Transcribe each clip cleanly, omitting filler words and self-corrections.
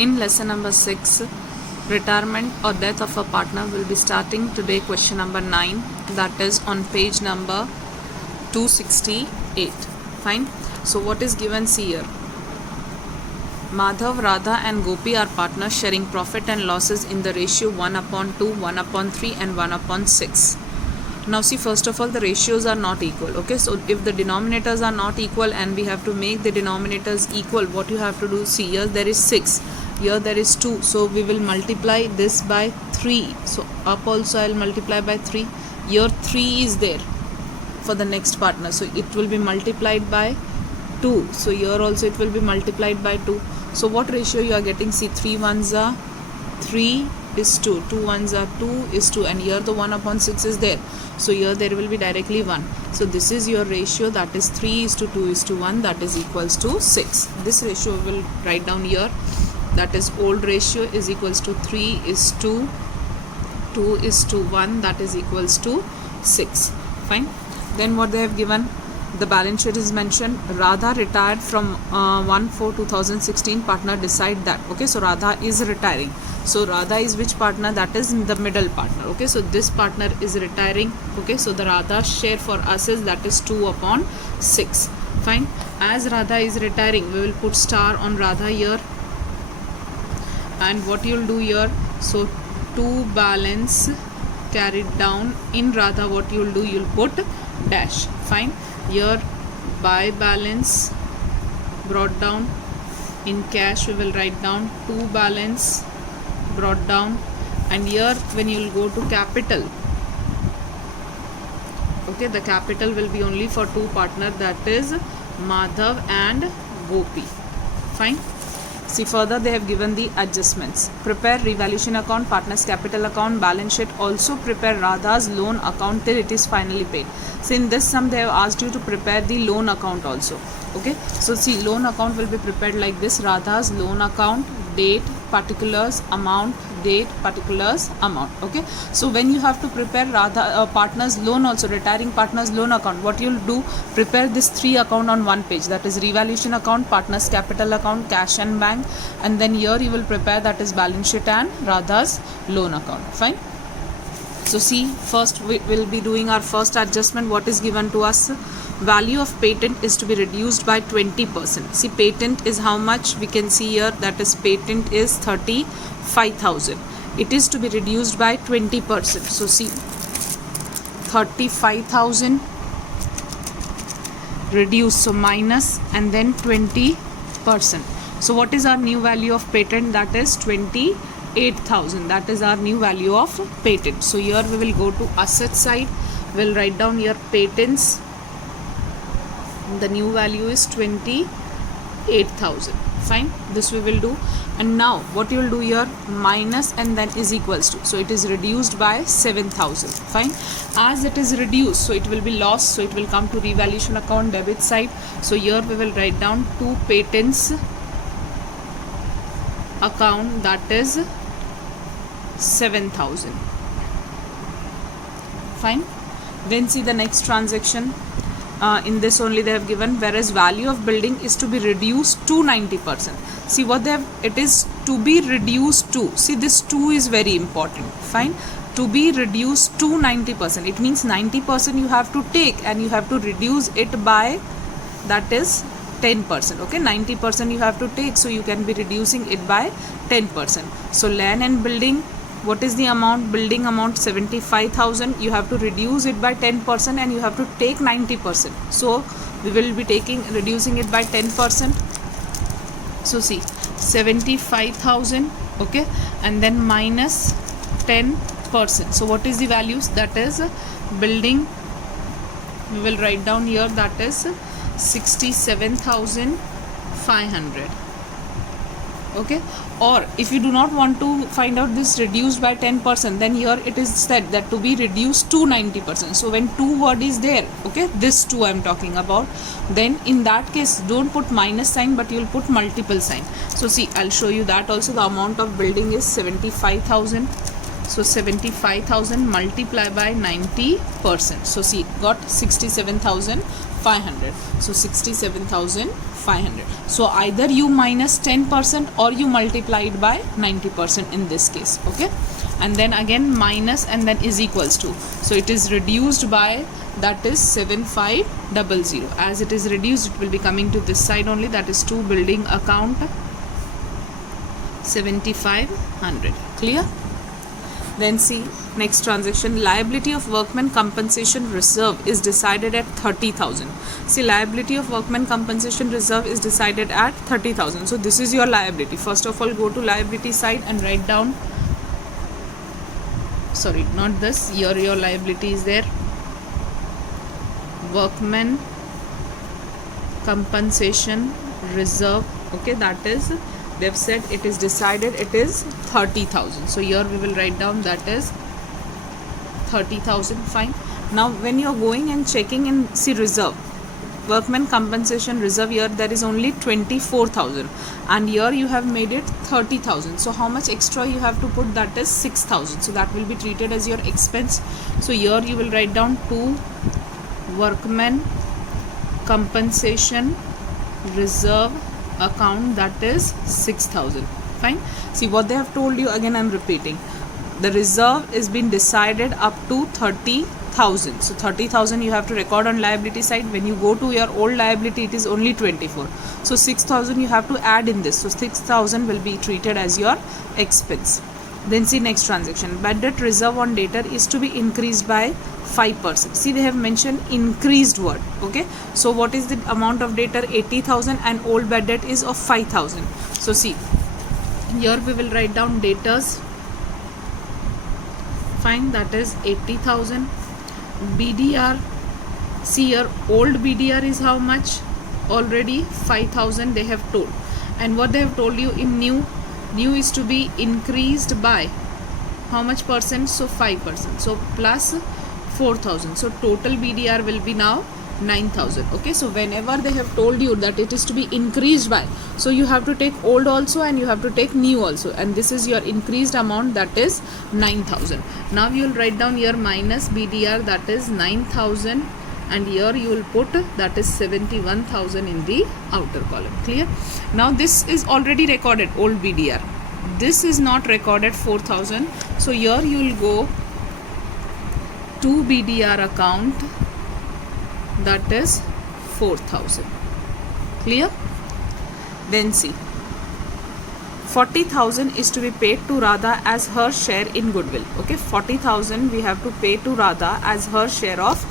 In lesson number 6, retirement or death of a partner, will be starting today question number 9, that is on page number 268. Fine. So what is given? See here. Madhav, Radha and Gopi are partners sharing profit and losses in the ratio 1/2, 1/3 and 1/6. Now see, first of all, the ratios are not equal. Okay, so if the denominators are not equal and we have to make the denominators equal, what you have to do, see here there is 6, here there is 2, so we will multiply this by 3. So up also I will multiply by 3. Here 3 is there for the next partner, so it will be multiplied by 2. So here also it will be multiplied by 2. So what ratio you are getting? See, 3 ones are 3 is 2, 2 ones are 2 is 2, and here the 1/6 is there, so here there will be directly 1. So this is your ratio, that is 3:2:1, that is equals to 6. This ratio we will write down here, that is old ratio is equals to 3:2, 2:1, that is equals to 6. Fine. Then what they have given, the balance sheet is mentioned. Radha retired from 1/4/2016, partner decide that. Okay, so Radha is retiring. So Radha is which partner? That is the middle partner. Okay, so this partner is retiring. Okay, so the Radha share for us is, that is 2/6. Fine. As Radha is retiring, we will put star on Radha here. And what you'll do here, so to balance carried down in Radha, what you'll do, you'll put dash. Fine. Here by balance brought down in cash, we will write down to balance brought down, and here when you will go to capital, okay, the capital will be only for two partner, that is Madhav and Gopi. Fine. See, further they have given the adjustments. Prepare revaluation account, partners capital account, balance sheet. Also prepare Radha's loan account till it is finally paid. So in this sum they have asked you to prepare the loan account also. Okay, so see, loan account will be prepared like this: Radha's loan account, date, particulars, amount, date, particulars, amount. Okay, so when you have to prepare Radha partner's loan also, retiring partner's loan account, what you'll do, prepare this 3 account on one page, that is revaluation account, partner's capital account, cash and bank, and then here you will prepare, that is balance sheet and Radha's loan account. Fine. So see, first we will be doing our first adjustment. What is given to us? Value of patent is to be reduced by 20%. See, patent is how much? We can see here, that is patent is 35,000. It is to be reduced by 20%. So see, 35,000 reduced, so minus and then 20%. So what is our new value of patent? That is 28,000. That is our new value of patent. So here we will go to asset side. We'll write down here patents. The new value is 28,000. Fine. This we will do. And now what you will do here, minus and then is equals to. So it is reduced by 7,000. Fine. As it is reduced, so it will be lost. So it will come to revaluation account, debit side. So here we will write down two patents account, that is 7,000. Fine. Then see the next transaction. In this only they have given, whereas value of building is to be reduced to 90%. See what they have, it is to be reduced to. See, this 2 is very important. Fine. To be reduced to 90%. It means 90% you have to take and you have to reduce it by, that is 10%. Okay, 90% you have to take, so you can be reducing it by 10%. So land and building, what is the amount? Building amount 75,000. You have to reduce it by 10% and you have to take 90%. So we will be reducing it by 10%. So see, 75,000. Okay, and then minus 10%. So what is the values? That is building, we will write down here, that is 67,500. Okay, or if you do not want to find out this reduced by 10%, then here it is said that to be reduced to 90%. So when two word is there, okay, this 2 I am talking about, then in that case don't put minus sign, but you will put multiple sign. So see, I'll show you that also. The amount of building is 75,000. So 75,000 multiply by 90%. So see, got 67,500. 500. So 67,500. So either you minus 10% or you multiply it by 90% in this case. Okay, and then again minus and then is equals to. So it is reduced by, that is 7500. As it is reduced, it will be coming to this side only, that is to building account 7500. Clear? Then see next transaction. Liability of workman compensation reserve is decided at 30,000. See, liability of workman compensation reserve is decided at 30,000. So this is your liability. First of all, go to liability side and write down, sorry, not this, here your liability is there, workman compensation reserve. Okay, that is, they've said it is decided, it is 30,000. So here we will write down that is 30,000. Fine. Now when you are going and checking in, see reserve, workman compensation reserve, here there is only 24,000 and here you have made it 30,000. So how much extra you have to put? That is 6,000. So that will be treated as your expense. So here you will write down to workman compensation reserve account, that is 6,000. Fine. See what they have told you, again I am repeating, the reserve is been decided up to 30,000. So 30,000 you have to record on liability side. When you go to your old liability, it is only 24. So 6,000 you have to add in this. So 6,000 will be treated as your expense. Then see next transaction. Bad debt reserve on debtor is to be increased by 5%. See, they have mentioned increased word. Okay, so what is the amount of debtor? 80,000 and old bad debt is of 5,000. So see, here we will write down debtors. Fine, that is 80,000. BDR, see here old BDR is how much? Already 5,000 they have told. And what they have told you in new is to be increased by how much percent? So 5%. So plus 4,000. So total BDR will be now 9,000. Okay, so whenever they have told you that it is to be increased by, so you have to take old also and you have to take new also, and this is your increased amount, that is 9,000. Now you will write down here minus BDR, that is 9,000, and here you will put that is 71,000 in the outer column. Clear? Now this is already recorded, old BDR. This is not recorded, 4,000. So here you will go to BDR account, that is 4,000. Clear? Then see, 40,000 is to be paid to Radha as her share in goodwill. Okay, 40,000 we have to pay to Radha as her share of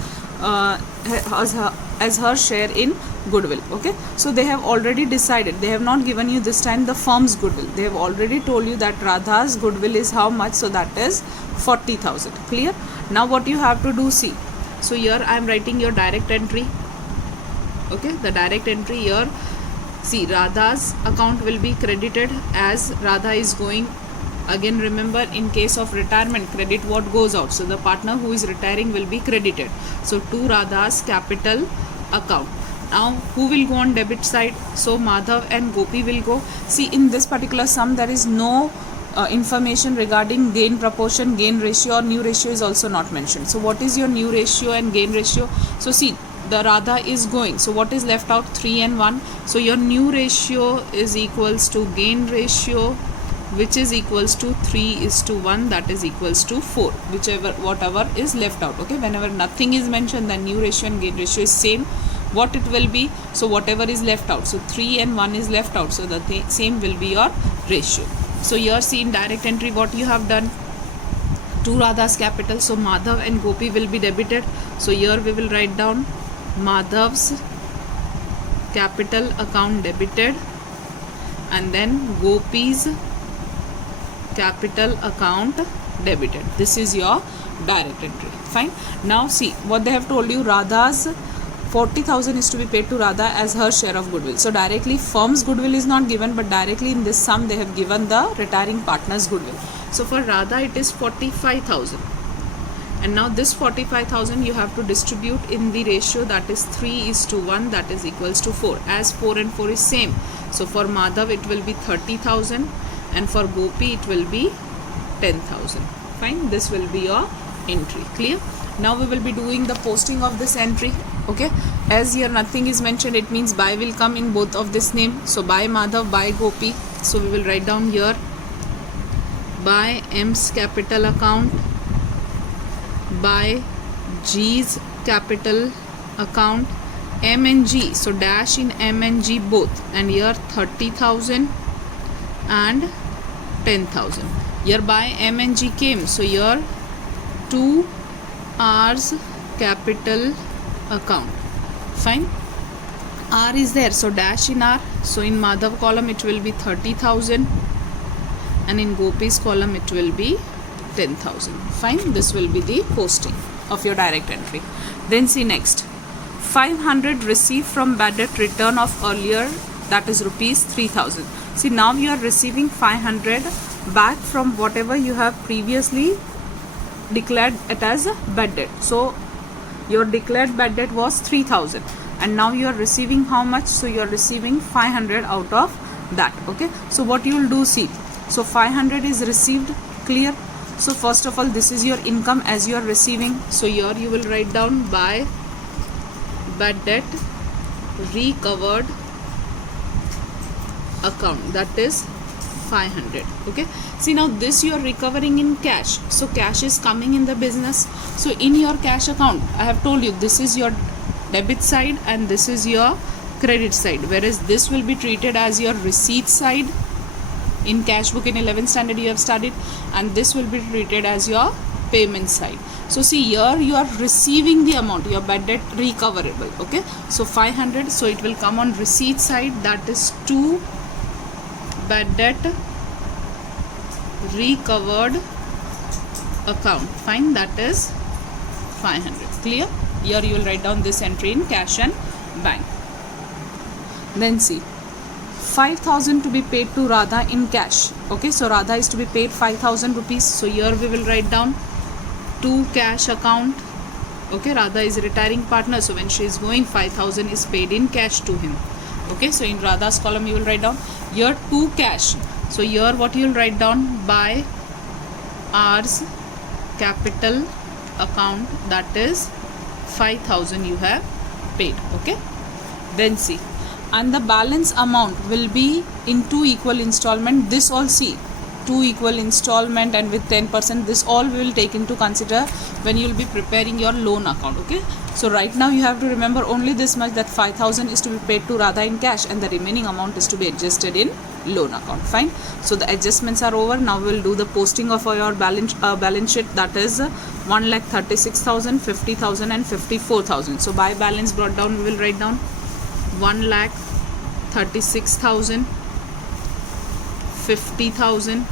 as her share in goodwill. Okay, so they have already decided, they have not given you this time the firm's goodwill, they have already told you that Radha's goodwill is how much, so that is 40,000. Clear? Now what you have to do, see, so here I am writing your direct entry. Okay, the direct entry here, see, Radha's account will be credited as Radha is going. Again remember, in case of retirement, credit what goes out, so the partner who is retiring will be credited. So to Radha's capital account. Now who will go on debit side? So Madhav and Gopi will go. See, in this particular sum there is no information regarding gain proportion, gain ratio, or new ratio is also not mentioned. So what is your new ratio and gain ratio? So see, the Radha is going, so what is left out? 3 and 1. So your new ratio is equals to gain ratio, which is equals to 3:1, that is equals to 4, whatever is left out. Okay, whenever nothing is mentioned, then new ratio and gain ratio is same. What it will be? So whatever is left out, so 3 and 1 is left out, so the same will be your ratio. So here see, in direct entry what you have done, to Radha's capital, so Madhav and Gopi will be debited. So here we will write down Madhav's capital account debited, and then Gopi's capital account debited. This is your direct entry. Fine. Now see what they have told you, Radha's 40,000 is to be paid to Radha as her share of goodwill. So directly firm's goodwill is not given, but directly in this sum they have given the retiring partner's goodwill. So for Radha it is 45,000, and now this 45,000 you have to distribute in the ratio, that is 3:1, that is equals to 4, as 4 and 4 is same. So for Madhav it will be 30,000, and for Gopi it will be 10,000. Fine, this will be your entry. Clear? Now we will be doing the posting of this entry. Okay, as here nothing is mentioned, it means by will come in both of this name. So by Madhav, by Gopi. So we will write down here by M's capital account, by G's capital account, M and G. So dash in M and G both, and here 30,000 and 10,000. Here by M and G came. So here 2 R's capital account. Fine. R is there, so dash in R. So in Madhav column it will be 30,000, and in Gopi's column it will be 10,000. Fine. This will be the posting of your direct entry. Then see next, 500 received from bad debt return of earlier, that is rupees 3,000. See, now you are receiving 500 back from whatever you have previously declared it as a bad debt. So your declared bad debt was 3,000, and now you are receiving how much? So you are receiving 500 out of that. Okay, so what you will do, see, so 500 is received, clear. So first of all, this is your income as you are receiving. So here you will write down by bad debt recovered account, that is 500. Okay, see, now this you are recovering in cash, so cash is coming in the business. So in your cash account, I have told you this is your debit side and this is your credit side, whereas this will be treated as your receipt side. In cash book in 11th standard you have studied, and this will be treated as your payment side. So see, here you are receiving the amount, your bad debt recoverable. Okay, so 500, so it will come on receipt side, that is 2 bad debt recovered account. Fine, that is 500. Clear? Here you will write down this entry in cash and bank. Then see, 5,000 to be paid to Radha in cash. Okay, so Radha is to be paid 5,000 rupees. So here we will write down to cash account. Okay, Radha is a retiring partner, so when she is going, 5,000 is paid in cash to him. Okay, so in Radha's column you will write down here to cash. So here what you will write down, by R's capital account, that is 5,000 you have paid. Okay, then see, and the balance amount will be in 2 equal installment. This all, see, 2 equal installment and with 10%, this all we will take into consider when you will be preparing your loan account. Okay, so right now you have to remember only this much, that 5,000 is to be paid to Radha in cash and the remaining amount is to be adjusted in loan account. Fine, so the adjustments are over. Now we will do the posting of your balance sheet, that is 1,36,000, 50,000 and 54,000. So by balance brought down we will write down 1,36,000, 50,000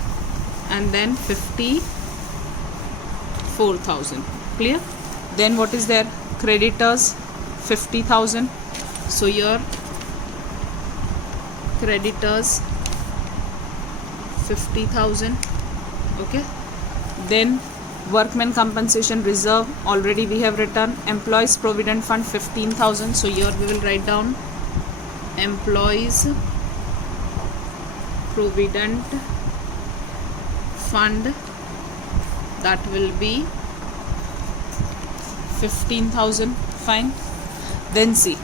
and then 54,000. Clear? Then what is there? Creditors 50,000. So here creditors 50,000. Okay, then workmen compensation reserve, already we have written. Employees provident fund 15,000. So here we will write down employees provident fund, that will be 15,000. Fine. Then see,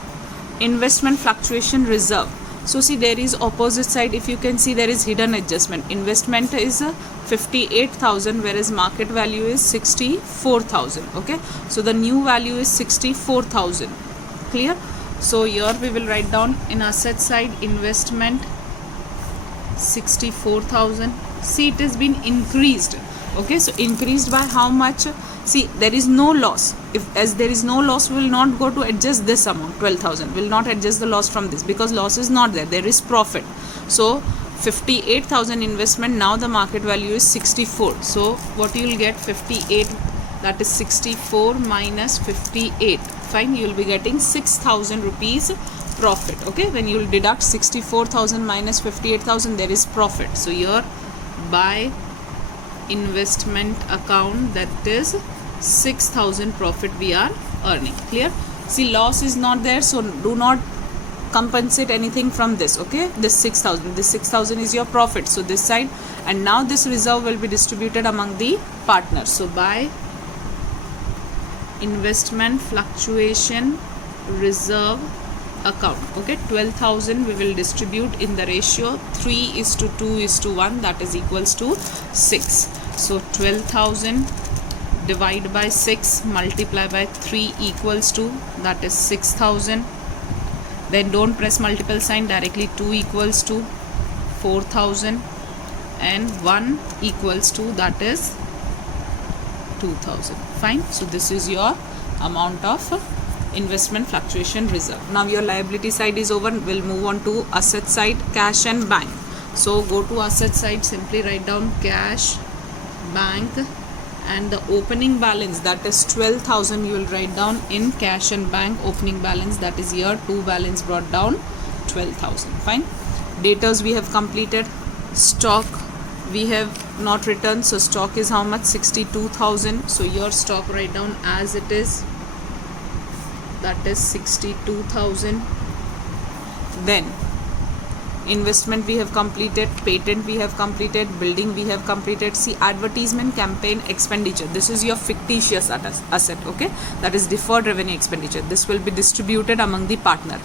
investment fluctuation reserve. So see, there is opposite side, if you can see, there is hidden adjustment. Investment is 58,000, whereas market value is 64,000. Okay, so the new value is 64,000. Clear? So here we will write down in asset side, investment 64,000. See, it has been increased. Okay, so increased by how much? See, there is no loss. As there is no loss, we will not go to adjust this amount, 12,000. We will not adjust the loss from this because loss is not there. There is profit. So 58,000 investment, now the market value is 64. So what you will get, 58, that is 64 minus 58. Fine, you will be getting 6,000 rupees profit. Okay, when you will deduct 64,000 minus 58,000, there is profit. So here by investment account, that is 6,000 profit we are earning. Clear? See, loss is not there, so do not compensate anything from this. Okay, this 6,000, this 6,000 is your profit, so this side, and now this reserve will be distributed among the partners. So by investment fluctuation reserve account. Okay, 12,000 we will distribute in the ratio 3:2:1, that is equals to 6. So 12,000 divide by 6 multiply by 3 equals to, that is 6,000. Then don't press multiple sign, directly 2 equals to 4,000 and 1 equals to, that is 2,000. Fine. So this is your amount of investment fluctuation reserve. Now your liability side is over. We'll move on to asset side, cash and bank. So go to asset side, simply write down cash, bank, and the opening balance, that is 12,000, you will write down in cash and bank. Opening balance, that is here 2 balance brought down 12,000. Fine. Debtors we have completed. Stock we have not written, so stock is how much? 62,000. So your stock write down as it is, that is 62,000. Then investment we have completed, patent we have completed, building we have completed. See, advertisement campaign expenditure, this is your fictitious asset. Okay, that is deferred revenue expenditure. This will be distributed among the partner.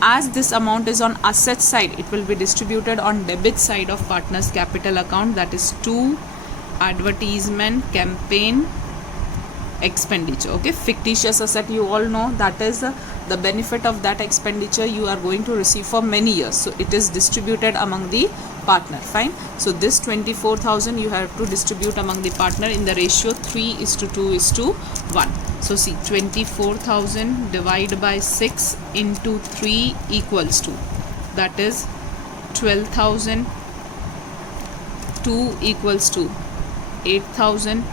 As this amount is on asset side, it will be distributed on debit side of partner's capital account, that is to advertisement campaign expenditure. Okay, fictitious asset, you all know, that is the benefit of that expenditure you are going to receive for many years, so it is distributed among the partner. Fine. So this 24,000 you have to distribute among the partner in the ratio 3:2:1. So see, 24,000 divided by 6 into 3 equals to, that is 12,000. 2 equals to 8,000.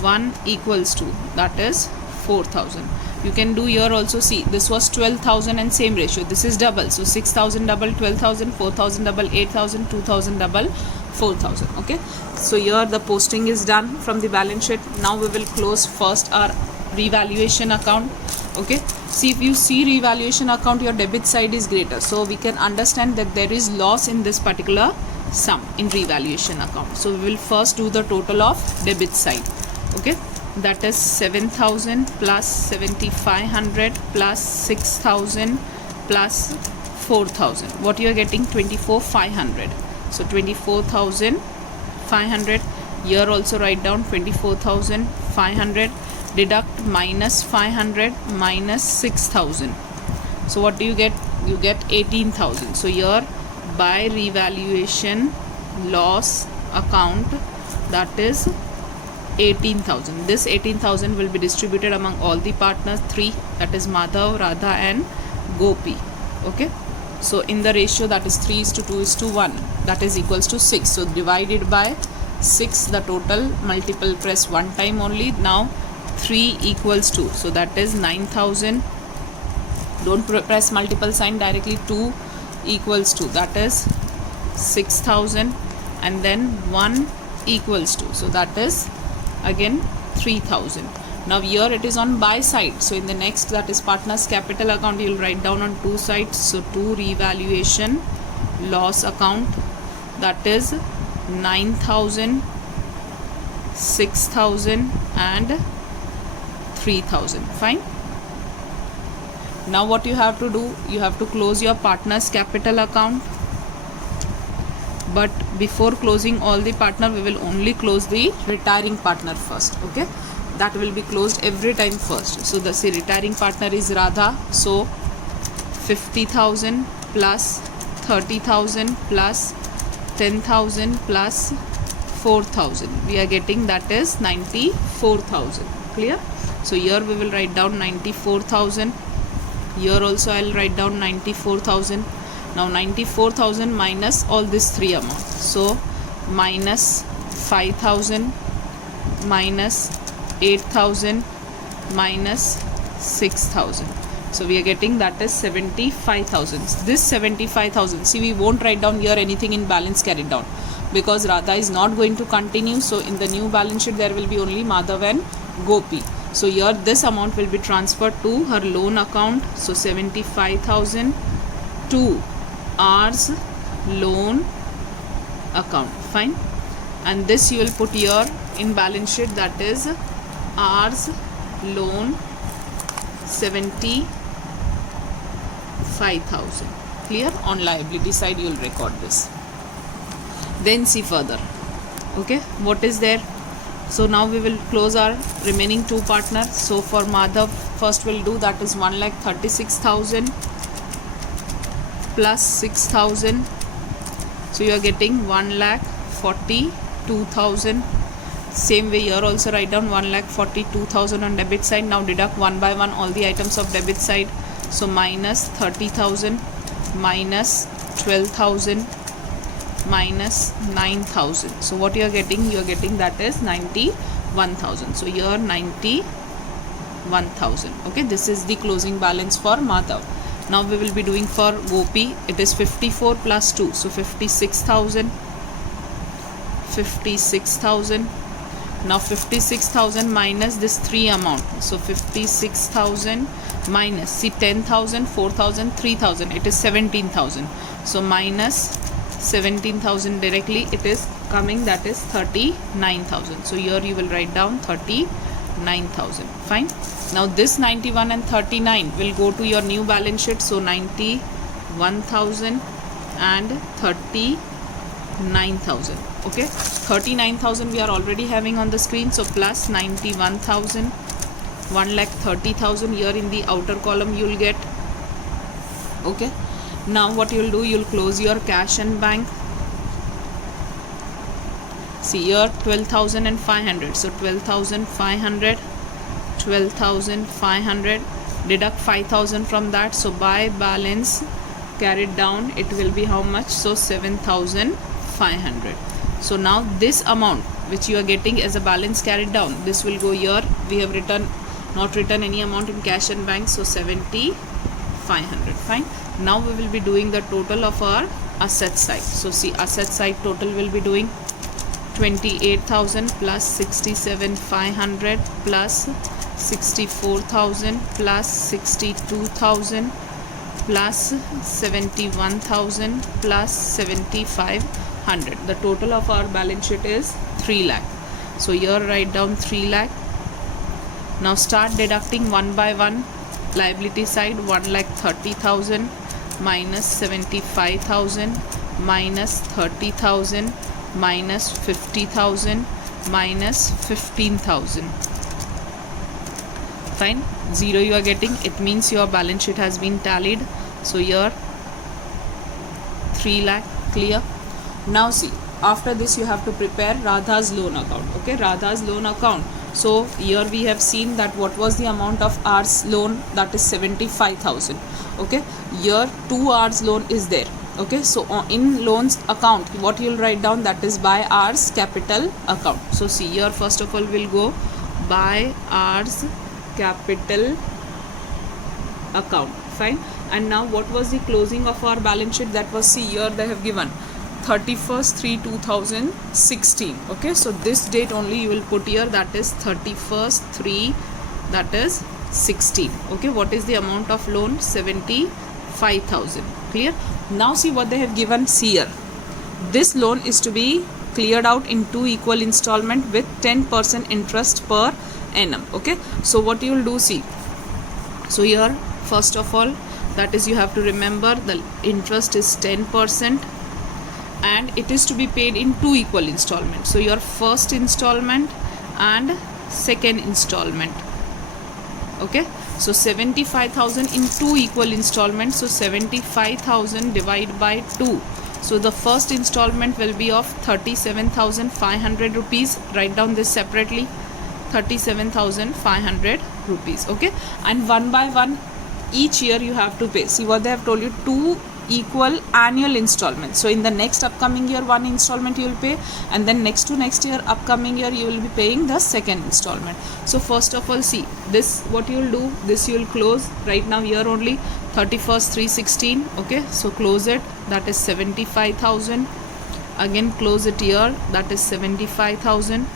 1 equals to, that is 4,000. You can do here also. See, this was 12,000 and same ratio, this is double, so 6,000 double 12,000, 4,000 double 8,000, 2,000 double 4,000. Okay, so here the posting is done from the balance sheet. Now we will close first our revaluation account. Okay, see, if you see revaluation account, your debit side is greater, so we can understand that there is loss in this particular sum in revaluation account. So we will first do the total of debit side. Okay, that is 7,000 plus 7,500 plus 6,000 plus 4,000. What you are getting? 24,500. So 24,500. Here also write down 24,500. Deduct minus 500 minus 6,000. So what do you get? You get 18,000. So here by revaluation loss account, that is 18,000. This 18,000 will be distributed among all the partners, 3, that is Madhav, Radha and Gopi. Okay, so in the ratio, that is 3:2:1, that is equals to 6. So divided by 6, the total, multiple press one time only. Now 3 equals 2, so that is 9,000. Don't press multiple sign, directly 2 equals 2, that is 6,000, and then 1 equals 2, so that is again 3,000. Now here it is on buy side, so in the next, that is partners capital account, you will write down on two sides. So to revaluation loss account, that is 9,000, 6,000 and 3,000. Fine. Now what you have to do, you have to close your partners capital account, but before closing all the partner, we will only close the retiring partner first. Okay, that will be closed every time first. So the retiring partner is Radha, so 50,000 plus 30,000 plus 10,000 plus 4,000, we are getting, that is 94,000. Clear? So here we will write down 94,000. Here also I will write down 94,000. Now 94,000 minus all these three amounts. So minus 5,000, minus 8,000, minus 6,000. So we are getting, that is 75,000. This 75,000, see, we won't write down here anything in balance carried down, because Radha is not going to continue. So in the new balance sheet, there will be only Madhav and Gopi. So here this amount will be transferred to her loan account. So 75,000 to ours loan account. Fine. And this you will put here in balance sheet, that is ours loan 75,000. 5,000. Clear? On liability side you will record this. Then see further. Okay, what is there? So now we will close our remaining two partners. So for Madhav, first we'll do, that is 1,36,000 plus 6,000. So you are getting 1,42,000. Same way here also write down 1,42,000 on debit side. Now deduct one by one all the items of debit side. So minus 30,000, minus 12,000, minus 9,000. So what you are getting? You are getting that is 91,000. So here 91,000. Okay, this is the closing balance for Madhav. Now we will be doing for Gopi. It is 54 plus 2. So 56,000. 56,000. Now 56,000 minus this 3 amount. So 56,000 minus, see 10,000, 4,000, 3,000. It is 17,000. So minus 17,000 directly it is coming, that is 39,000. So here you will write down 39,000. Fine. Now this 91 and 39 will go to your new balance sheet. So 91,000 and 39,000. Okay, 39,000 we are already having on the screen. So plus 91,000, 1,30,000 here in the outer column you will get. Okay, now what you will do, you will close your cash and bank. See here 12,500. So 12,500, 12,500, deduct 5,000 from that. So by balance carried down it will be how much? So 7,500. So now this amount which you are getting as a balance carried down, this will go here. We have not written any amount in cash and bank. So 7,500. Fine. Now we will be doing the total of our asset side. So see, asset side total will be doing 28,000 plus 67,500 plus 64,000 plus 62,000 plus 71,000 plus 7,500. The total of our balance sheet is 3 lakh. So here write down 3 lakh. Now start deducting one by one. Liability side 1,30,000 minus 75,000 minus 30,000 minus 50,000 minus 15,000. Fine. 0 you are getting. It means your balance sheet has been tallied. So here 3 lakh. Clear? Now see, after this you have to prepare Radha's loan account. Okay, Radha's loan account. So here we have seen that what was the amount of ours loan, that is 75,000. Okay, here 2 hours loan is there. Okay, so in loans account what you will write down, that is by ours capital account. So see here first of all we'll go by ours capital account. Fine. And now what was the closing of our balance sheet? That was, see here they have given 31st/3/2016. Okay, so this date only you will put here, that is 31st/3, that is 16. Okay, what is the amount of loan? 75,000. Clear? Now see what they have given here. This loan is to be cleared out in 2 equal installment with 10% interest per annum. Okay, so what you will do, see, so here first of all, that is you have to remember the interest is 10% and it is to be paid in 2 equal installments. So your first installment and second installment. Okay, so 75,000 in 2 equal installments. So 75,000 divided by 2. So the first installment will be of 37,500 rupees. Write down this separately. 37,500 rupees. Okay, and one by one each year you have to pay. See what they have told you, 2 equal annual installments. So in the next upcoming year 1 installment you will pay, and then next to next year upcoming year you will be paying the second installment. So first of all, see this, what you will do, this you will close right now here only 31st/3/16. Okay, so close it, that is 75,000. Again close it here, that is 75,000.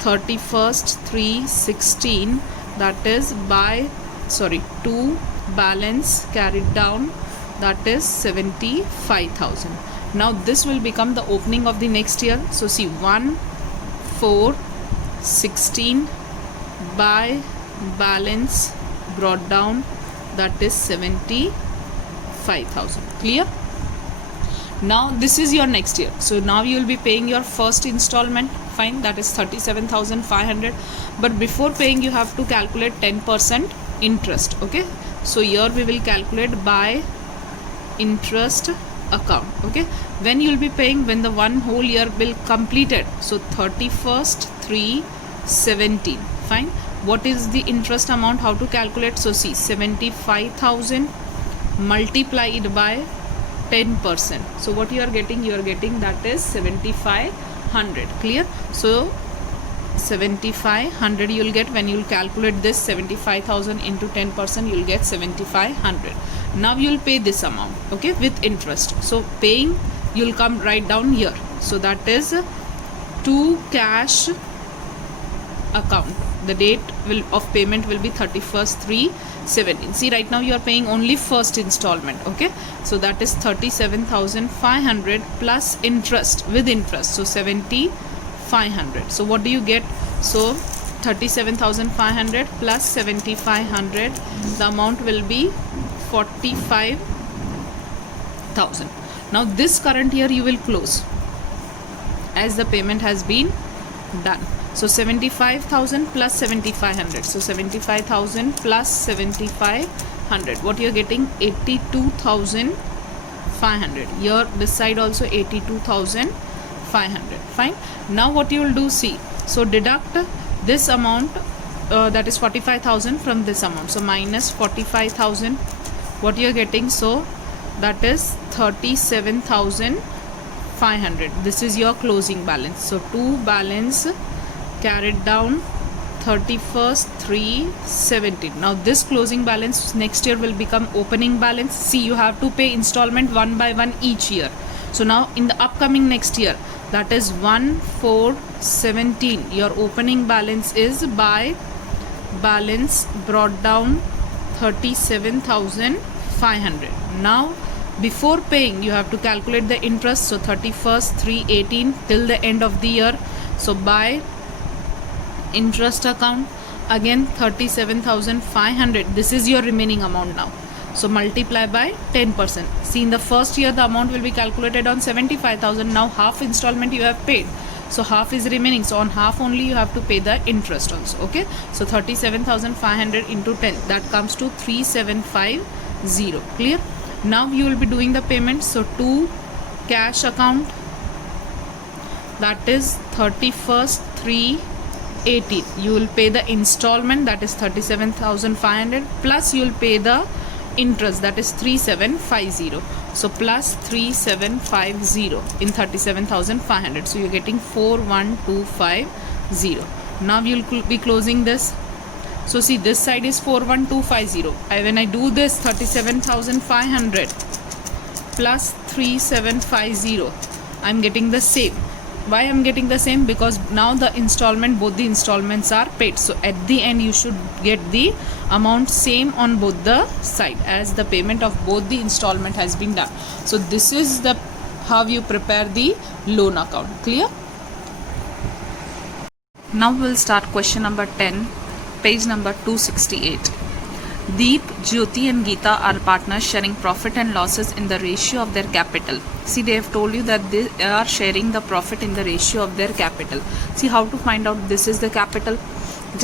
31st/3/16, that is by 2 balance carried down, that is 75,000. Now this will become the opening of the next year. So see, 1/4/16 by balance brought down, that is 75,000. 5,000. Clear? Now this is your next year, so now you will be paying your first installment, fine, that is 37,500. but before paying you have to calculate 10% interest. Okay, so here we will calculate by interest account. Okay, when you will be paying when the one whole year bill completed, so 31st 3/17, fine. What is the interest amount? How to calculate? So see, 75,000 multiplied by 10%. So what you are getting? You are getting that is 7,500. Clear? So 7,500 you will get when you will calculate this. 75,000 into 10%, you will get 7,500. Now you will pay this amount, okay, with interest. So paying, you will come right down here. So that is to cash account. The date of payment will be 31st 3/17. See, right now you are paying only first installment. Okay, so that is 37,500 plus interest, with interest, so 7,500. So what do you get? So 37,500 plus 7,500, the amount will be 45,000. Now this current year you will close as the payment has been done. So 75,000 plus 7,500. So 75,000 plus 7,500. What you are getting? 82,500. Here this side also 82,500. Fine. Now what you will do? See. So deduct this amount, that is 45,000 from this amount. So minus 45,000. What you are getting? So that is 37,500. This is your closing balance. So to balance carried down 31st 3/17. Now this closing balance next year will become opening balance. See, you have to pay installment one by one each year. So now in the upcoming next year, that is 1/4/17, your opening balance is by balance brought down 37,500. Now before paying you have to calculate the interest. So 31st 3/18 till the end of the year. So by interest account, again 37,500. This is your remaining amount now. So multiply by 10%. See, in the first year the amount will be calculated on 75,000. Now half installment you have paid, so half is remaining. So on half only you have to pay the interest also. Okay, so 37,500 into 10, that comes to 3,750. Clear? Now you will be doing the payment. So to cash account, that is 31st 3/18. You will pay the installment, that is 37,500, plus you will pay the interest, that is 3,750. So plus 3,750 in 37,500. So you're getting 4,1,250. Now you'll be closing this. So see, this side is 4,1,250. When I do this, 37,500 plus 3,750, I'm getting the same. Why I'm getting the same? Because now the installment, both the installments are paid. So at the end you should get the amount same on both the side, as the payment of both the installment has been done. So this is the how you prepare the loan account. Clear? Now we'll start question number 10, page number 268. Deep, Jyoti and Geeta are partners sharing profit and losses in the ratio of their capital. See, they have told you that they are sharing the profit in the ratio of their capital. See how to find out this is the capital.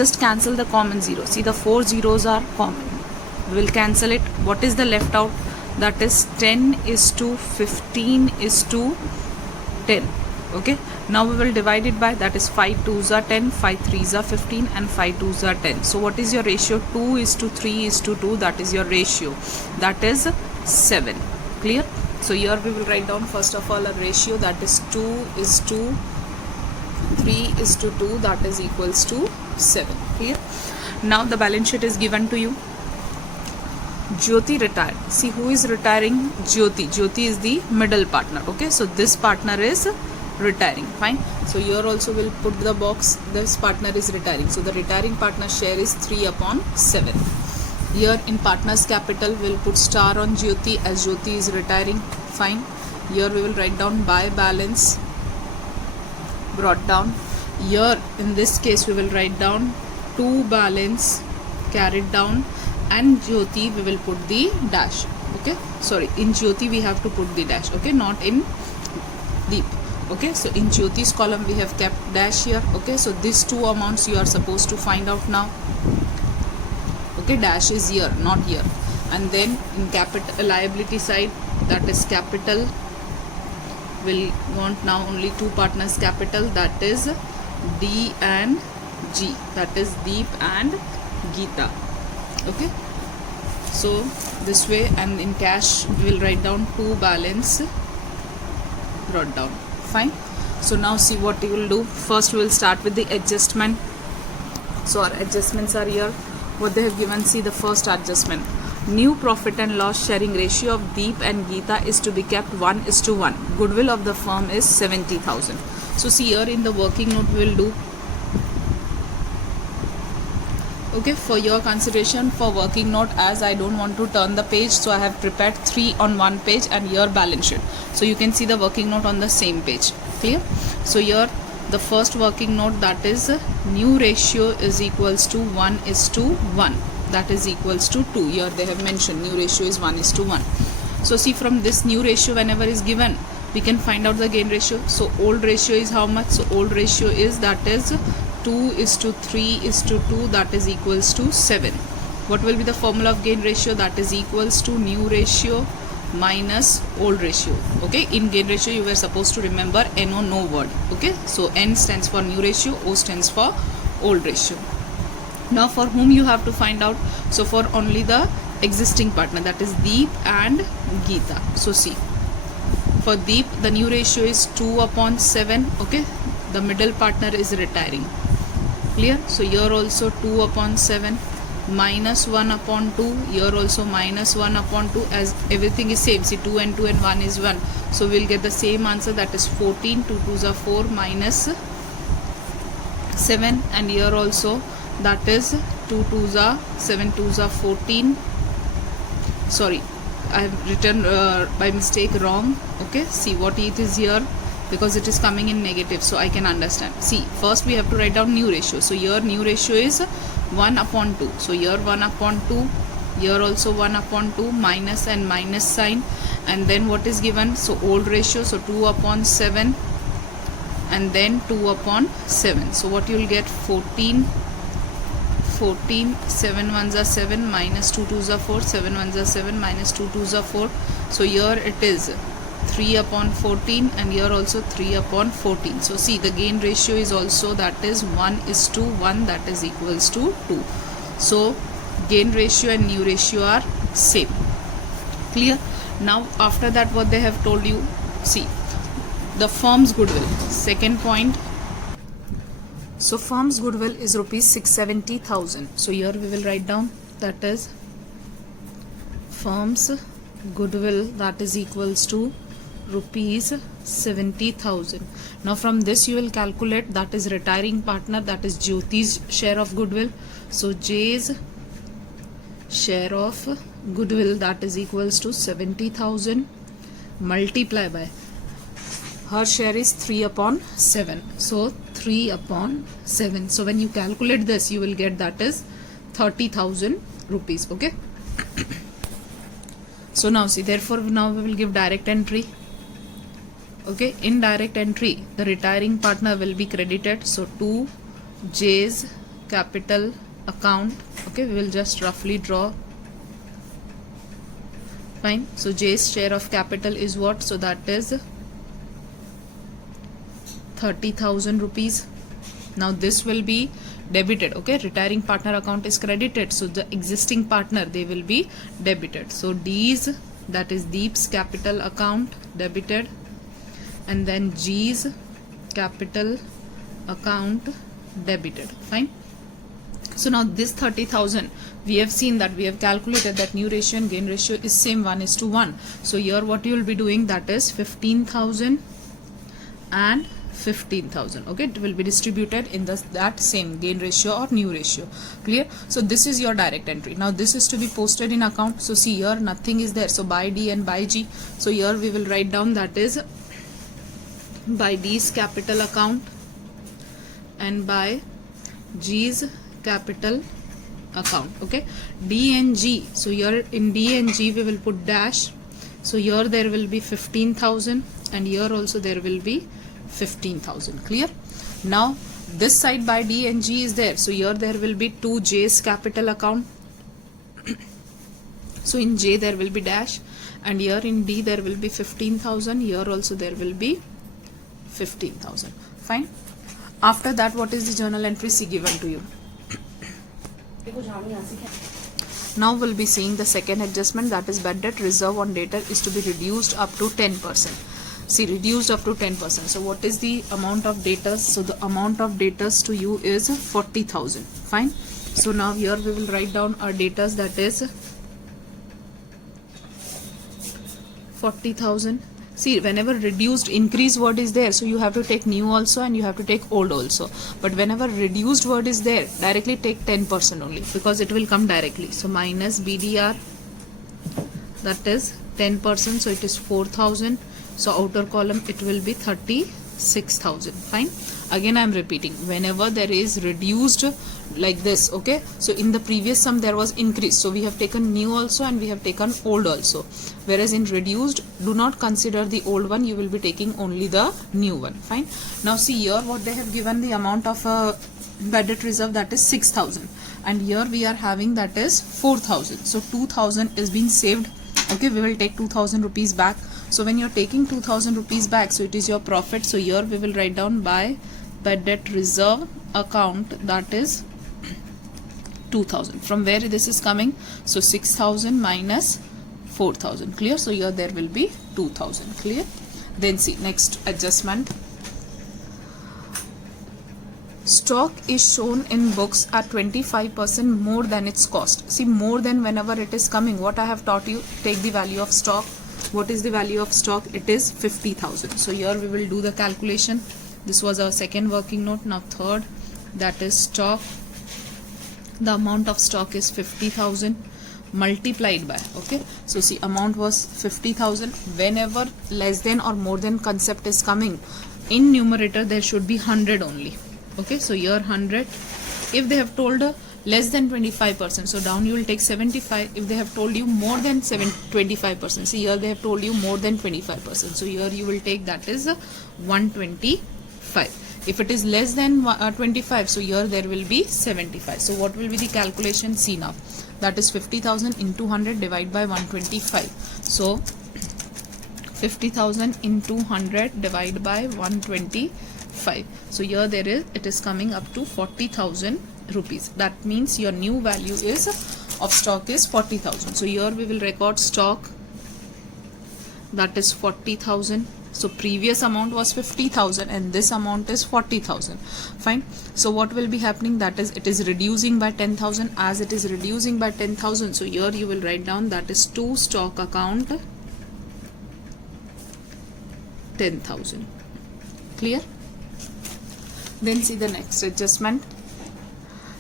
Just cancel the common zero. See, the 4 zeros are common. We will cancel it. What is the left out? That is 10:15:10. Okay. Now we will divide it by, that is 5 2s are 10, 5 3s are 15, and 5 2s are 10. So what is your ratio? 2:3:2. That is your ratio. That is 7. Clear? So here we will write down first of all a ratio, that is 2:3:2. That is equals to 7. Clear? Now the balance sheet is given to you. Jyoti retired. See, who is retiring? Jyoti. Jyoti is the middle partner. Okay, so this partner is retiring. Fine. So here also we'll put the box, this partner is retiring. So the retiring partner share is 3/7. Here in partners capital we'll put star on Jyoti, as Jyoti is retiring. Fine. Here we will write down by balance brought down. Here in this case we will write down to balance carried down, and Jyoti we will put the dash. Okay, sorry, in Jyoti we have to put the dash, okay, not in Deep. Okay, so in Jyoti's column we have kept dash here. Okay, so these two amounts you are supposed to find out now. Okay, dash is here, not here. And then in capital liability side, that is capital, will want now only two partners capital, that is D and G, that is Deep and Geeta. Okay, so this way, and in cash we will write down two balance brought down. Fine. So now see what you will do. First we will start with the adjustment. So our adjustments are here. What they have given, see the first adjustment. New profit and loss sharing ratio of Deep and Geeta is to be kept 1:1. Goodwill of the firm is 70,000. So see here in the working note we will do. Okay, for your consideration for working note, as I don't want to turn the page, so I have prepared 3 on one page and your balance sheet, so you can see the working note on the same page. Clear? So here the first working note, that is new ratio is equals to 1:1, that is equals to 2. Here they have mentioned new ratio is 1:1. So see, from this new ratio whenever is given, we can find out the gain ratio. So old ratio is how much? So old ratio is, that is 2:3:2, that is equals to 7. What will be the formula of gain ratio? That is equals to new ratio minus old ratio. Okay, in gain ratio you were supposed to remember NO, no word. Okay, so N stands for new ratio, O stands for old ratio. Now for whom you have to find out? So for only the existing partner, that is Deep and Geeta. So see, for Deep the new ratio is 2/7. Okay, the middle partner is retiring. Clear? So here also 2/7 minus 1/2. Here also minus 1/2, as everything is same. See, 2 and 2 and 1 is 1. So we'll get the same answer, that is 14. 2 2s are 4 minus 7. And here also that is 2 2s are 7, 2s are 14. Sorry, I have written by mistake wrong. Okay, see what it is here, because it is coming in negative, so I can understand. See, first we have to write down new ratio. So here new ratio is 1/2. So here 1/2, here also 1/2, minus and minus sign. And then what is given? So old ratio, so 2/7 and then 2/7. So what you will get? 14, 7 1s are 7, minus 2 2s are 4, 7 1s are 7, minus 2 2s are 4. So here it is 3/14, and here also 3/14. So see, the gain ratio is also, that is 1:1, that is equals to 2. So gain ratio and new ratio are same. Clear? Now after that what they have told you, see the firm's goodwill. Second point. So firm's goodwill is rupees 670,000. So here we will write down, that is firm's goodwill, that is equals to rupees 70,000. Now from this you will calculate, that is retiring partner, that is Jyoti's share of goodwill. So J's share of goodwill, that is equals to 70,000 multiply by her share is 3/7. So 3/7. So when you calculate this, you will get, that is 30,000 rupees. Okay. So now see, therefore now we will give direct entry. Okay, in direct entry the retiring partner will be credited. So to J's capital account. Okay, we will just roughly draw. Fine. So J's share of capital is what? So that is 30,000 rupees. Now this will be debited. Okay, retiring partner account is credited, so the existing partner, they will be debited. So D's, that is Deep's capital account, debited, and then G's capital account debited. Fine. So now this 30,000, we have seen that we have calculated that new ratio and gain ratio is same, 1:1. So here what you will be doing, that is 15,000 and 15,000. Okay, it will be distributed in that same gain ratio or new ratio. Clear? So this is your direct entry. Now this is to be posted in account. So see, here nothing is there, so by D and by G. So here we will write down, that is by D's capital account and by G's capital account. Okay, D and G. So here in D and G we will put dash. So here there will be 15,000 and here also there will be 15,000. Clear? Now this side by D and G is there. So here there will be 2J's capital account. So in J there will be dash, and here in D there will be 15,000. Here also there will be 15,000. Fine. After that, what is the journal entry C given to you? Now we'll be seeing the second adjustment, that is bad debt reserve on debtor is to be reduced up to 10%. See, reduced up to 10%. So what is the amount of debtors? So the amount of debtors to you is 40,000. Fine. So now here we will write down our debtors, that is 40,000. See, whenever reduced, increased word is there, so you have to take new also and you have to take old also. But whenever reduced word is there, directly take 10% only, because it will come directly. So minus BDR, that is 10%, so it is 4,000. So outer column it will be 36,000. Fine. Again I am repeating, whenever there is reduced like this, okay, so in the previous sum there was increase, so we have taken new also and we have taken old also, whereas in reduced, do not consider the old one, you will be taking only the new one. Fine. Now see here what they have given, the amount of bad debt reserve, that is 6,000, and here we are having that is 4,000. So 2,000 is being saved. Okay, we will take 2,000 rupees back. So when you're taking 2,000 rupees back, so it is your profit. So here we will write down by bad debt reserve account, that is 2,000. From where this is coming? So 6,000 minus 4,000. Clear? So here there will be 2,000. Clear? Then see, next adjustment. Stock is shown in books at 25% more than its cost. See, more than whenever it is coming, what I have taught you, take the value of stock. What is the value of stock? It is 50,000. So here we will do the calculation. This was our second working note. Now third, that is stock. The amount of stock is 50,000 multiplied by, okay, so see, amount was 50,000. Whenever less than or more than concept is coming, in numerator there should be 100 only. Okay, so here 100. If they have told less than 25%, so down you will take 75. If they have told you more than 25%, see here they have told you more than 25%, so here you will take, that is 125. If it is less than 25, so here there will be 75. So what will be the calculation? See now, that is 50,000 into 100 divided by 125. So 50,000 into 100 divided by 125. So here there is, it is coming up to 40,000 rupees. That means your new value is of stock is 40,000. So here we will record stock, that is 40,000. So previous amount was 50,000 and this amount is 40,000. Fine. So what will be happening? That is, it is reducing by 10,000. As it is reducing by 10,000, so here you will write down, that is to stock account 10,000. Clear? Then see the next adjustment.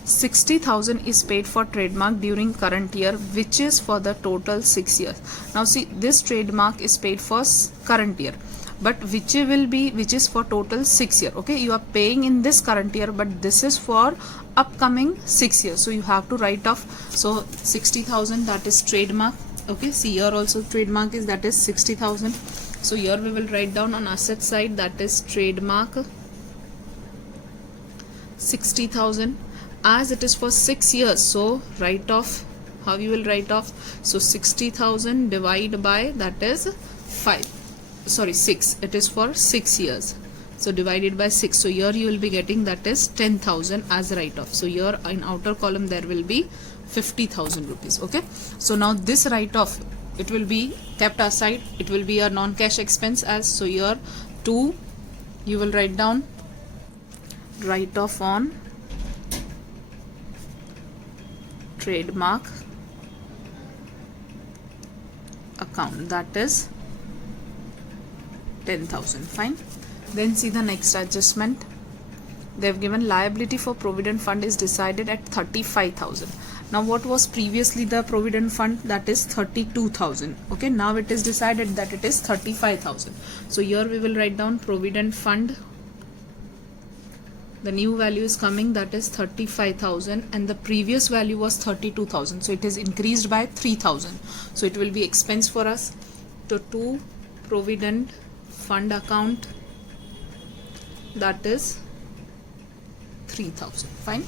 60,000 is paid for trademark during current year, which is for the total 6 years. Now see, this trademark is paid for current year, but which is for total 6 year. Okay, you are paying in this current year, but this is for upcoming 6 years, so you have to write off. So 60,000, that is trademark. Okay, see here also trademark is, that is 60,000. So here we will write down on asset side, that is trademark 60,000. As it is for 6 years, so write off. How you will write off? So 60,000 divided by, that is 6. It is for 6 years, so divided by 6. So here you will be getting, that is 10,000 as write off. So here in outer column there will be 50,000 rupees. Okay, so now this write off, it will be kept aside. It will be a non-cash expense. As so here 2 you will write down write off on trademark account, that is 10,000. Fine. Then see the next adjustment. They have given liability for provident fund is decided at 35,000. Now what was previously the provident fund? That is 32,000. Okay, now it is decided that it is 35,000. So here we will write down provident fund the new value is coming, that is 35,000, and the previous value was 32,000, so it is increased by 3,000. So it will be expense for us. To provident fund account, that is 3,000. Fine.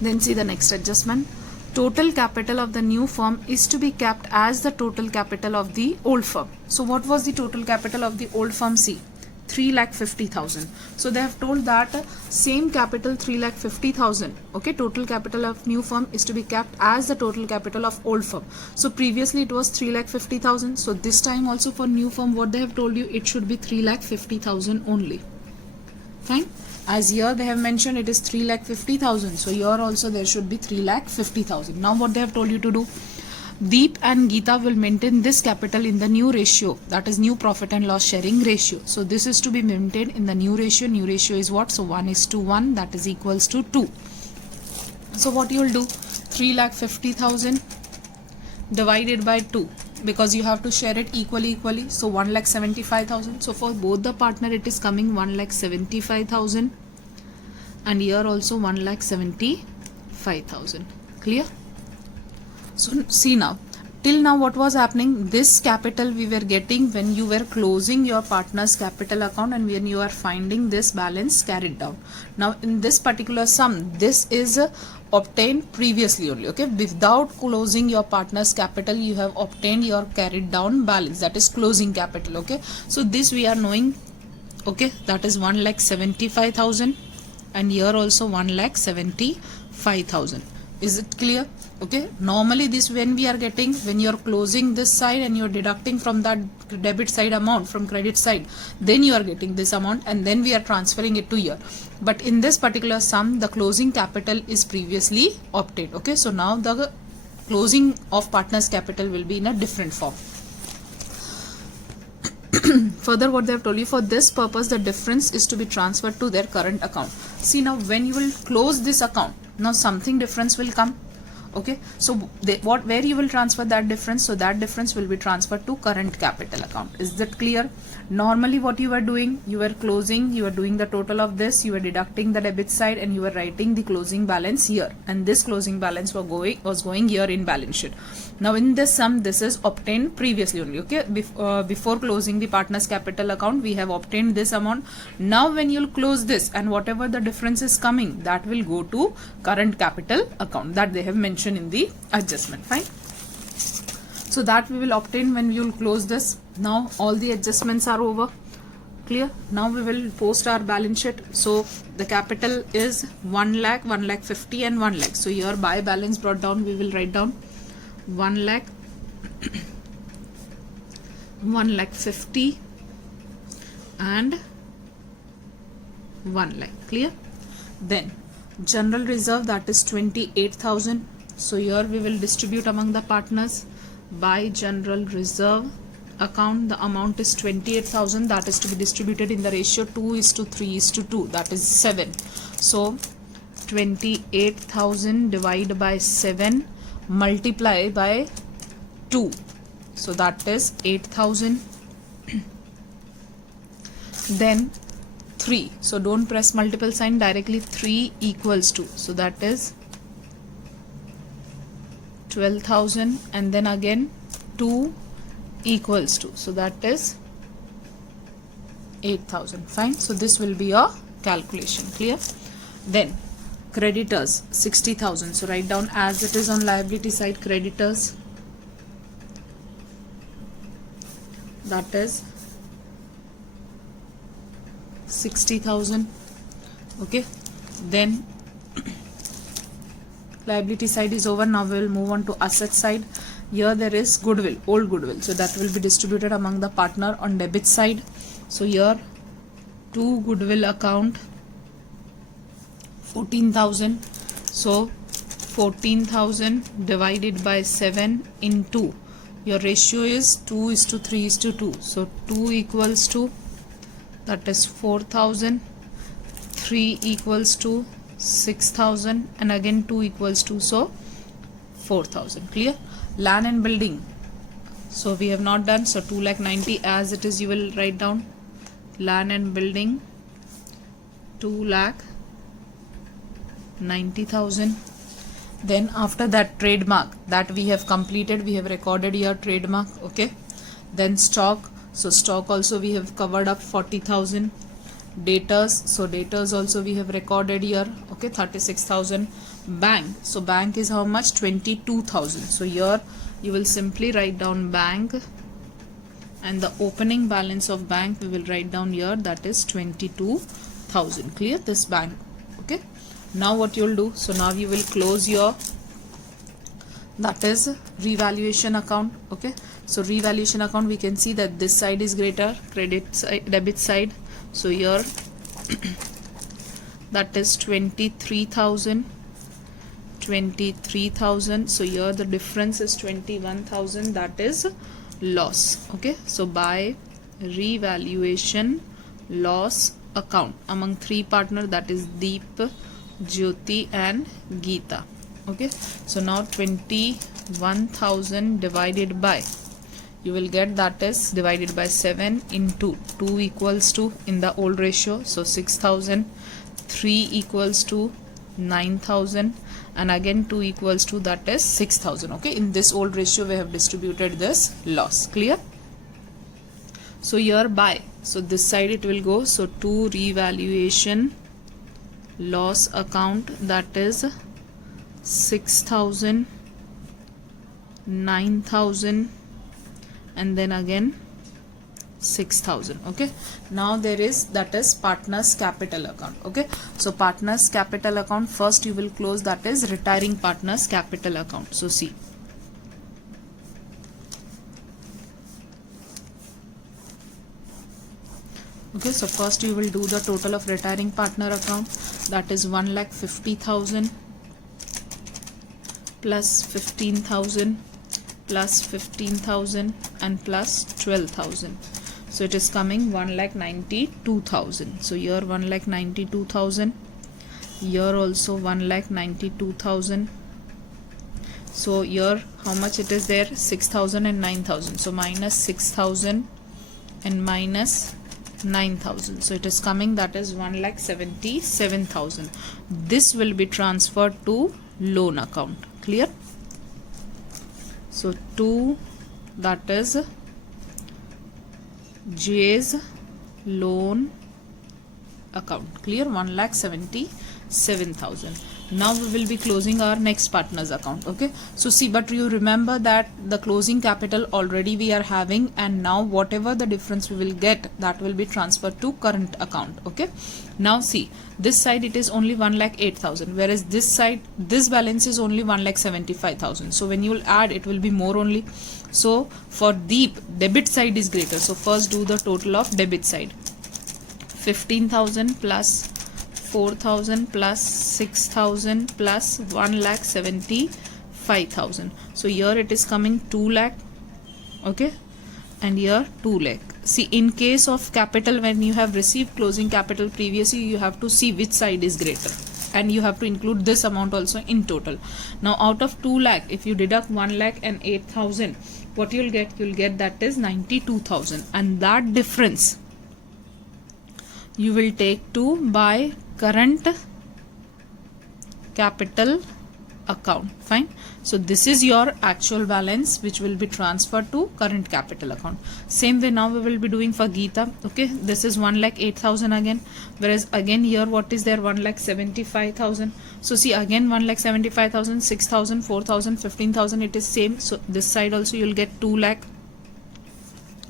Then see the next adjustment. Total capital of the new firm is to be kept as the total capital of the old firm. So what was the total capital of the old firm? See, 3,50,000. So they have told that same capital 3,50,000. Okay, total capital of new firm is to be kept as the total capital of old firm. So previously it was 3,50,000. So this time also for new firm, what they have told you, it should be 3,50,000 only. Fine. As here they have mentioned it is 3,50,000. So here also there should be 3,50,000. Now what they have told you to do, Deep and Geeta will maintain this capital in the new ratio, that is new profit and loss sharing ratio. So this is to be maintained in the new ratio. New ratio is what? So 1:1, that is equals to 2. So what you will do, 3,50,000 divided by 2, because you have to share it equally. So 1,75,000. So for both the partner it is coming 1,75,000, and here also 1,75,000. Clear? So see now, till now what was happening, this capital we were getting when you were closing your partner's capital account and when you are finding this balance carried down. Now in this particular sum, this is obtained previously only. Okay, without closing your partner's capital, you have obtained your carried down balance, that is closing capital. Okay, so this we are knowing. Okay, that is 1,75,000, and here also 1,75,000. Is it clear? Okay, normally this when we are getting, when you are closing this side and you are deducting from that debit side amount from credit side, then you are getting this amount and then we are transferring it to here. But in this particular sum, the closing capital is previously obtained. Okay, so now the closing of partner's capital will be in a different form. Further, what they have told you, for this purpose the difference is to be transferred to their current account. See now, when you will close this account, now something difference will come. Okay, so where you will transfer that difference, so that difference will be transferred to current capital account. Is that clear? Normally what you were doing, you were closing, you were doing the total of this, you were deducting the debit side and you were writing the closing balance here, and this closing balance was going here in balance sheet. Now in this sum, this is obtained previously only. Okay, before closing the partner's capital account, we have obtained this amount. Now when you'll close this, and whatever the difference is coming, that will go to current capital account, that they have mentioned in the adjustment. Fine. So that we will obtain when we will close this. Now all the adjustments are over. Clear? Now we will post our balance sheet. So the capital is 1 lakh, 1,50,000 and 1 lakh. So here by balance brought down, we will write down 1 lakh, 1,50,000 and 1 lakh. Clear? Then general reserve, that is 28,000. So here we will distribute among the partners. By general reserve account, the amount is 28,000, that is to be distributed in the ratio 2:3:2, that is 7. So 28,000 divided by 7 multiply by 2, so that is 8,000. Then 3, so don't press multiple sign, directly 3 equals 2, so that is 12,000, and then again 2 equals 2, so that is 8,000. Fine. So this will be your calculation. Clear? Then creditors 60,000. So write down as it is on liability side, creditors, that is 60,000. Okay. Then liability side is over. Now we will move on to asset side. Here there is goodwill, old goodwill, so that will be distributed among the partner on debit side. So here to goodwill account 14,000. So 14,000 divided by 7 into, your ratio is 2:3:2, so 2 equals to, that is 4,000, 3 equals to 6,000, and again 2 equals to, so 4,000. Clear? Land and building, so we have not done, so 2,90,000 as it is you will write down. Land and building 2,90,000. Then after that, trademark that we have completed, we have recorded here trademark. Okay, then stock, so stock also we have covered up 40,000. Debtors, so debtors also we have recorded here. Okay, 36,000. Bank, so bank is how much? 22,000. So here you will simply write down bank, and the opening balance of bank we will write down here, that is 22,000. Clear? This bank. Okay, now what you will do, so now you will close your, that is revaluation account. Okay, so revaluation account, we can see that this side is greater, credit side, debit side. So here that is 23,000. So here the difference is 21,000, that is loss. Okay, so by revaluation loss account among three partners, that is Deep, Jyoti and Geeta. Okay, so now 21,000 divided by, you will get, that is divided by 7 into 2 equals to, in the old ratio, so 6,000, 3 equals to 9,000, and again 2 equals to, that is 6,000. Okay, in this old ratio we have distributed this loss. Clear? So here by, so this side it will go, so to revaluation loss account, that is 6,000, 9,000, and then again 6,000. Okay, now there is, that is partners capital account. Okay, so partners capital account, first you will close, that is retiring partners capital account. So see, okay, so first you will do the total of retiring partner account, that is 1,50,000 plus 15,000 plus 15,000 and plus 12,000. So it is coming 1,92,000. So here 1,92,000, here also 1,92,000. So here how much it is there? 6,000 and 9,000. So minus 6,000 and minus 9,000. So it is coming, that is 1,77,000. This will be transferred to loan account. Clear? So to, that is J's loan account. Clear? 1,77,000. Now we will be closing our next partners account. Okay, so see, but you remember that the closing capital already we are having, and now whatever the difference we will get, that will be transferred to current account. Okay, now see, this side it is only 1,08,000, whereas this side, this balance is only 1,75,000. so when you will add, it will be more only. So for Deep, debit side is greater, so first do the total of debit side. 15,000 plus 4,000 plus 6,000 plus 1,75,000. So here it is coming 2 lakh. Okay, and here 2 lakh. See, in case of capital, when you have received closing capital previously, you have to see which side is greater, and you have to include this amount also in total. Now out of 2 lakh, if you deduct 1,08,000, what you'll get? You'll get, that is 92,000, and that difference you will take to by current capital account. Fine. So this is your actual balance which will be transferred to current capital account. Same way now we will be doing for Geeta. Okay, this is 1,08,000 again, whereas again here what is there? 1,75,000. so see, again 1,75,000, 6,000, 4,000, 15,000, it is same. So this side also you'll get 2 lakh.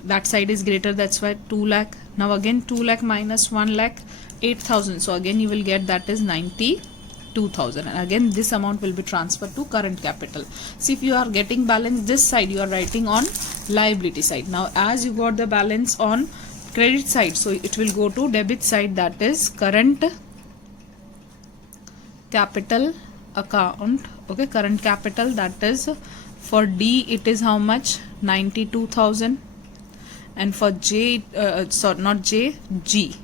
That side is greater, that's why 2 lakh. Now again 2 lakh minus 1,08,000, so again you will get, that is 92,000, and again this amount will be transferred to current capital. See, if you are getting balance this side, you are writing on liability side. Now as you got the balance on credit side, so it will go to debit side, that is current capital account. Okay, current capital, that is for D it is how much? 92,000, and for J, sorry, not J, G.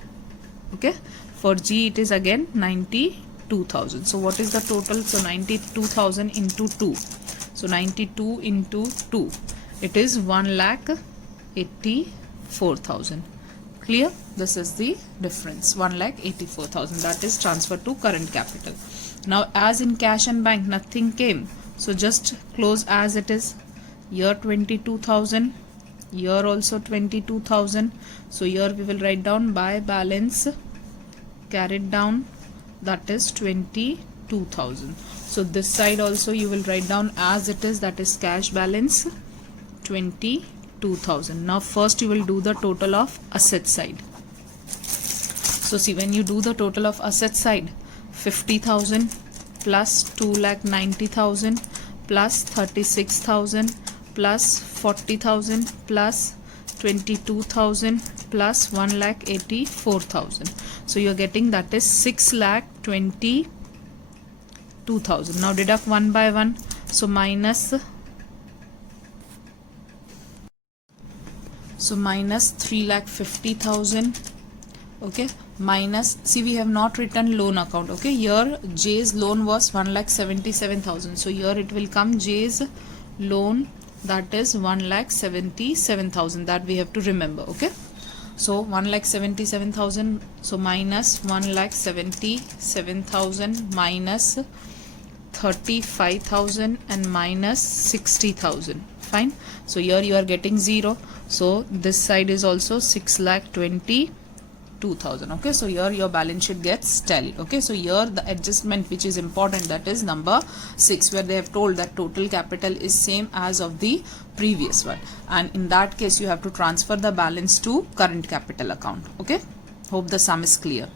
Okay, for G it is again 92,000. So what is the total? So 92,000 into 2. So 92 into 2, it is 1,84,000. Clear? This is the difference, 1,84,000, that is transferred to current capital. Now as in cash and bank nothing came, so just close as it is. Here 22,000, here also 22,000, so here we will write down by balance carried down, that is 22,000. so this side also you will write down as it is, that is cash balance 22,000. Now first you will do the total of asset side. So see, when you do the total of asset side, 50,000 plus 2,90,000 plus 36,000 plus 40,000 plus 22,000 plus 1,84,000. So you are getting, that is 6,22,000. Now deduct one by one. So minus 3,50,000. Okay, minus, see we have not written loan account. Okay, here J's loan was 1,77,000. So here it will come J's loan, that is 1,77,000. That we have to remember. Okay, so 1,77,000. So minus 1,77,000 minus 35,000 and minus 60,000. Fine. So here you are getting 0. So this side is also 6,22,000. Okay, so here your balance sheet gets tallied. Okay, so here the adjustment which is important, that is number 6, where they have told that total capital is same as of the previous one, and in that case you have to transfer the balance to current capital account. Okay, hope the sum is clear.